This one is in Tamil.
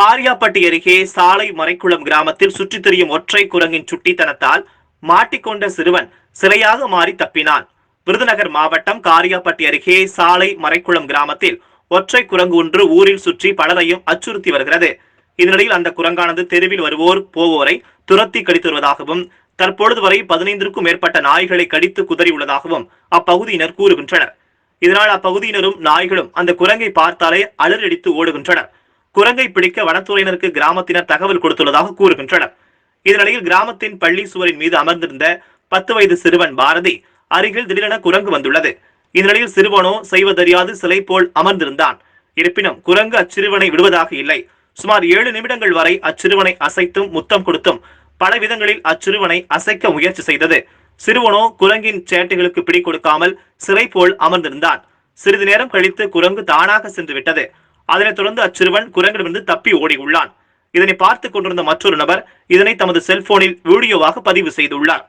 காரியாப்பட்டி அருகே சாலை மறைக்குளம் கிராமத்தில் சுற்றித் திரியும் ஒற்றை குரங்கின் சுட்டித்தனத்தால் மாட்டிக்கொண்ட சிறுவன் சிலையாக மாறி தப்பினான். விருதுநகர் மாவட்டம் காரியாப்பட்டி அருகே சாலை மறைக்குளம் கிராமத்தில் ஒற்றை குரங்கு ஒன்று ஊரில் சுற்றி பலரையும் அச்சுறுத்தி வருகிறது. இதனிடையில் அந்த குரங்கானது தெருவில் வருவோர் போவோரை துரத்தி கடித்து வருவதாகவும் தற்பொழுது வரை பதினைந்திற்கும் மேற்பட்ட நாய்களை கடித்து குதறியுள்ளதாகவும் அப்பகுதியினர் கூறுகின்றனர். இதனால் அப்பகுதியினரும் நாய்களும் அந்த குரங்கை பார்த்தாலே அலறடித்து ஓடுகின்றனர். குரங்கை பிடிக்க வனத்துறையினருக்கு கிராமத்தினர் தகவல் கொடுத்துள்ளதாக கூறுகின்றனர். இதனிடையில் கிராமத்தின் பள்ளி சுவரின் மீது அமர்ந்திருந்த பத்து வயது சிறுவன் பாரதி அருகில் திடீரென குரங்கு வந்துள்ளது. இந்நிலையில் சிறுவனோ செய்வதறியாது சிலை போல் அமர்ந்திருந்தான். இருப்பினும் குரங்கு அச்சிறுவனை விடுவதாக இல்லை. சுமார் ஏழு நிமிடங்கள் வரை அச்சிறுவனை அசைத்தும் முத்தம் கொடுத்தும் பல விதங்களில் அச்சிறுவனை அசைக்க முயற்சி செய்தது. சிறுவனோ குரங்கின் சேட்டைகளுக்கு பிடி கொடுக்காமல் சிலை போல் அமர்ந்திருந்தான். சிறிது நேரம் கழித்து குரங்கு தானாக சென்று விட்டது அதனைத் தொடர்ந்து அச்சிறுவன் குரங்கிடமிருந்து தப்பி ஓடியுள்ளான். இதனை பார்த்து கொண்டிருந்த மற்றொரு நபர் இதனை தமது செல்போனில் வீடியோவாக பதிவு செய்துள்ளார்.